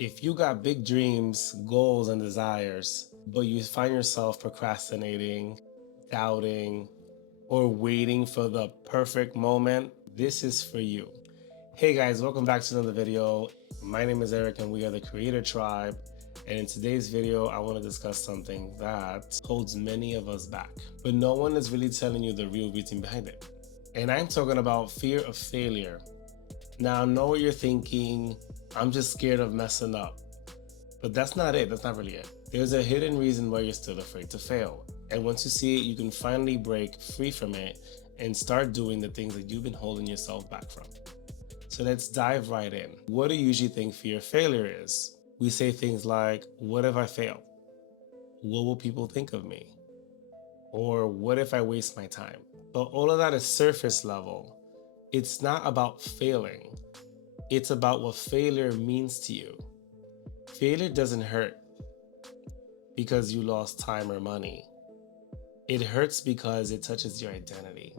If you got big dreams, goals, and desires, but you find yourself procrastinating, doubting, or waiting for the perfect moment, this is for you. Hey guys, welcome back to another video. My name is Eric and we are the Creator Tribe. And in today's video, I want to discuss something that holds many of us back, but no one is really telling you the real reason behind it. And I'm talking about fear of failure. Now, I know what you're thinking. I'm just scared of messing up. But that's not it. That's not really it. There's a hidden reason why you're still afraid to fail. And once you see it, you can finally break free from it and start doing the things that you've been holding yourself back from. So let's dive right in. What do you usually think fear of failure is? We say things like, what if I fail? What will people think of me? Or what if I waste my time? But all of that is surface level. It's not about failing. It's about what failure means to you. Failure doesn't hurt because you lost time or money. It hurts because it touches your identity.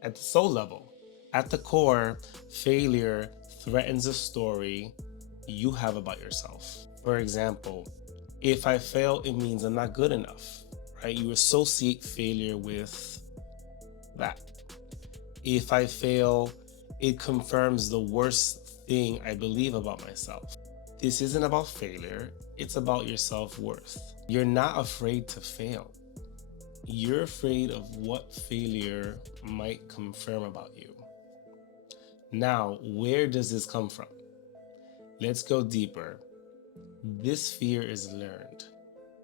At the soul level, at the core, failure threatens a story you have about yourself. For example, if I fail, it means I'm not good enough, right? You associate failure with that. If I fail, it confirms the worst thing I believe about myself. This isn't about failure, it's about your self-worth. You're not afraid to fail. You're afraid of what failure might confirm about you. Now, where does this come from? Let's go deeper. This fear is learned,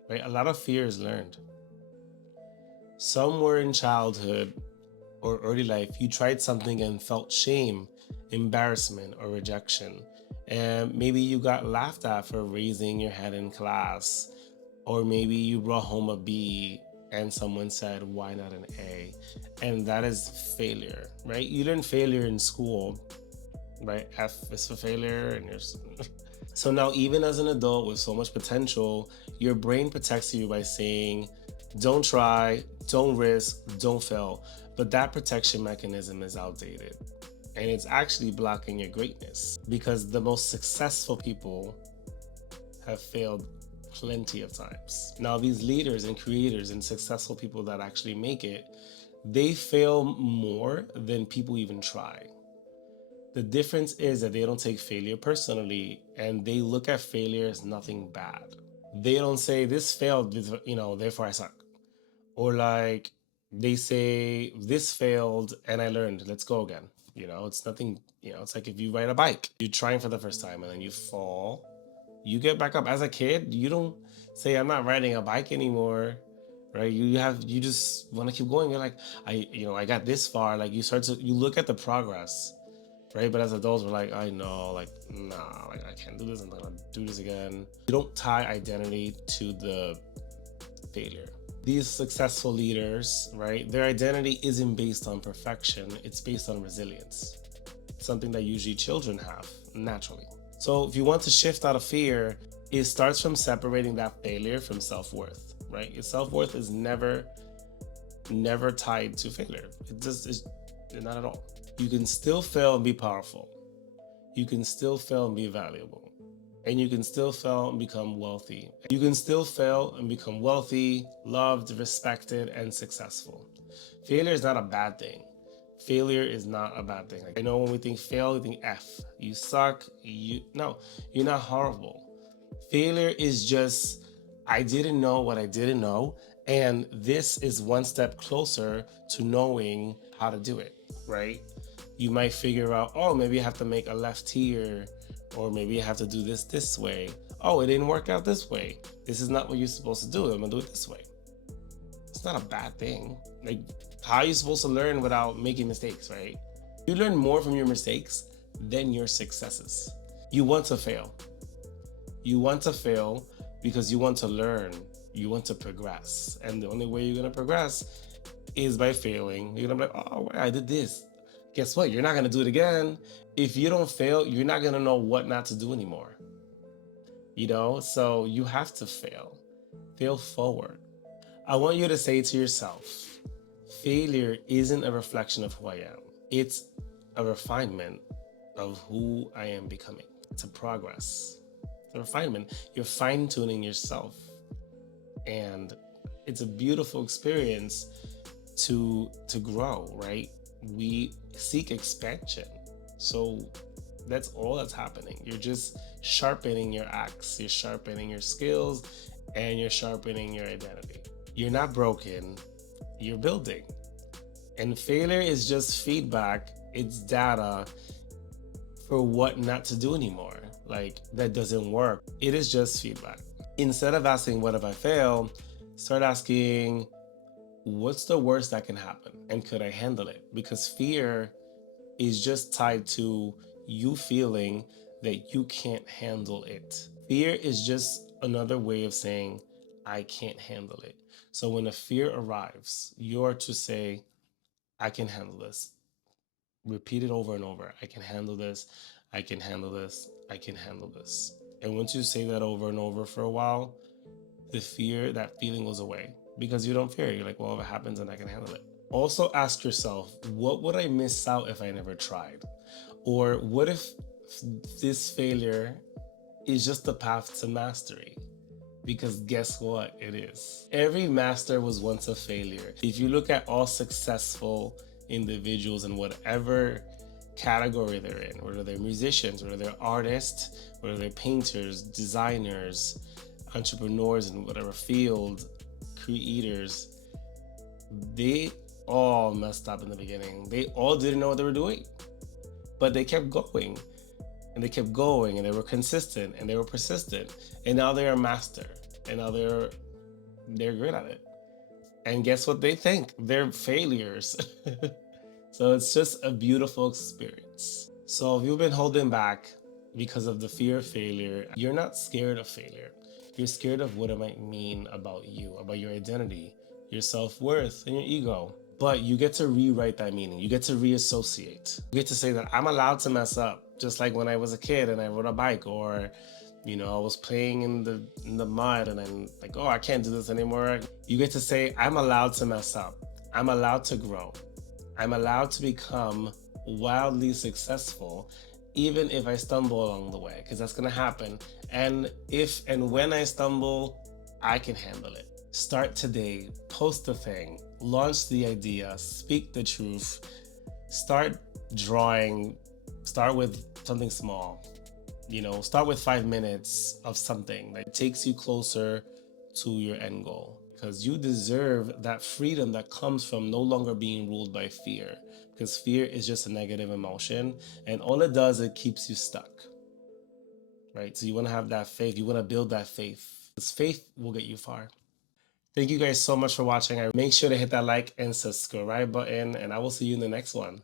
right? A lot of fear is learned. Somewhere in childhood or early life, you tried something and felt shame, embarrassment, or rejection. And maybe you got laughed at for raising your head in class, or maybe you brought home a B and someone said, why not an A? And that is failure, right? You learn failure in school, right? F is for failure, and you're so now even as an adult with so much potential, your brain protects you by saying, don't try, don't risk, don't fail. But that protection mechanism is outdated. And it's actually blocking your greatness because the most successful people have failed plenty of times. Now, these leaders and creators and successful people that actually make it, they fail more than people even try. The difference is that they don't take failure personally and they look at failure as nothing bad. They don't say this failed, therefore I suck. Or like they say this failed and I learned, let's go again. It's nothing, it's like if you ride a bike, you're trying for the first time and then you fall, you get back up. As a kid, you don't say I'm not riding a bike anymore, right? You just want to keep going. You're like, I got this far. Like you look at the progress, right? But as adults, we're like, I know, like, nah, like I can't do this. I'm not gonna do this again. You don't tie identity to the failure. These successful leaders, right? Their identity isn't based on perfection. It's based on resilience. Something that usually children have naturally. So if you want to shift out of fear, it starts from separating that failure from self-worth, right? Your self-worth is never tied to failure. It's not at all. You can still fail and be powerful. You can still fail and be valuable. And you can still fail and become wealthy. You can still fail and become wealthy, loved, respected, and successful. Failure is not a bad thing. Failure is not a bad thing. Like, I know when we think fail, we think F. You suck. No, you're not horrible. Failure is just, I didn't know what I didn't know. And this is one step closer to knowing how to do it, right? You might figure out, oh, maybe I have to make a left here, or maybe I have to do this way. Oh, it didn't work out this way. This is not what you're supposed to do. I'm gonna do it this way. It's not a bad thing. Like, how are you supposed to learn without making mistakes, right? You learn more from your mistakes than your successes. You want to fail. You want to fail because you want to learn. You want to progress. And the only way you're gonna progress is by failing. You're gonna be like, oh, I did this. Guess what? You're not gonna do it again. If you don't fail, you're not gonna know what not to do anymore. So you have to fail. Fail forward. I want you to say to yourself, failure isn't a reflection of who I am. It's a refinement of who I am becoming. It's a progress. refinement. You're fine tuning yourself, and it's a beautiful experience to grow, right? We seek expansion. So that's all that's happening. You're just sharpening your axe, you're sharpening your skills, and you're sharpening your identity. You're not broken, you're building. And failure is just feedback, it's data for what not to do anymore. Like, that doesn't work. It is just feedback. Instead of asking, what if I fail? Start asking, what's the worst that can happen? And could I handle it? Because fear is just tied to you feeling that you can't handle it. Fear is just another way of saying, I can't handle it. So when a fear arrives, you're to say, I can handle this. Repeat it over and over. I can handle this. I can handle this. I can handle this. And once you say that over and over for a while, the fear, that feeling goes away because you don't fear. You're like, well, if it happens, then I can handle it. Also ask yourself, what would I miss out if I never tried? Or what if this failure is just the path to mastery? Because guess what? It is. Every master was once a failure. If you look at all successful individuals in whatever category they're in, whether they're musicians, whether they're artists, whether they're painters, designers, entrepreneurs in whatever field, creators, they all messed up in the beginning. They all didn't know what they were doing, but they kept going and they kept going and they were consistent and they were persistent. And now they're a master and now they're great at it. And guess what they think? They're failures. So it's just a beautiful experience. So if you've been holding back because of the fear of failure, you're not scared of failure. You're scared of what it might mean about you, about your identity, your self-worth, and your ego. But you get to rewrite that meaning. You get to reassociate. You get to say that I'm allowed to mess up, just like when I was a kid and I rode a bike, or I was playing in the mud and I'm like, oh, I can't do this anymore. You get to say, I'm allowed to mess up. I'm allowed to grow. I'm allowed to become wildly successful, even if I stumble along the way, because that's gonna happen. And if and when I stumble, I can handle it. Start today, post the thing, launch the idea, speak the truth, start drawing, start with something small. Start with 5 minutes of something that takes you closer to your end goal, because you deserve that freedom that comes from no longer being ruled by fear, because fear is just a negative emotion and all it does, it keeps you stuck, right? So you want to have that faith, you want to build that faith, because faith will get you far. Thank you guys so much for watching. Make sure to hit that like and subscribe button, and I will see you in the next one.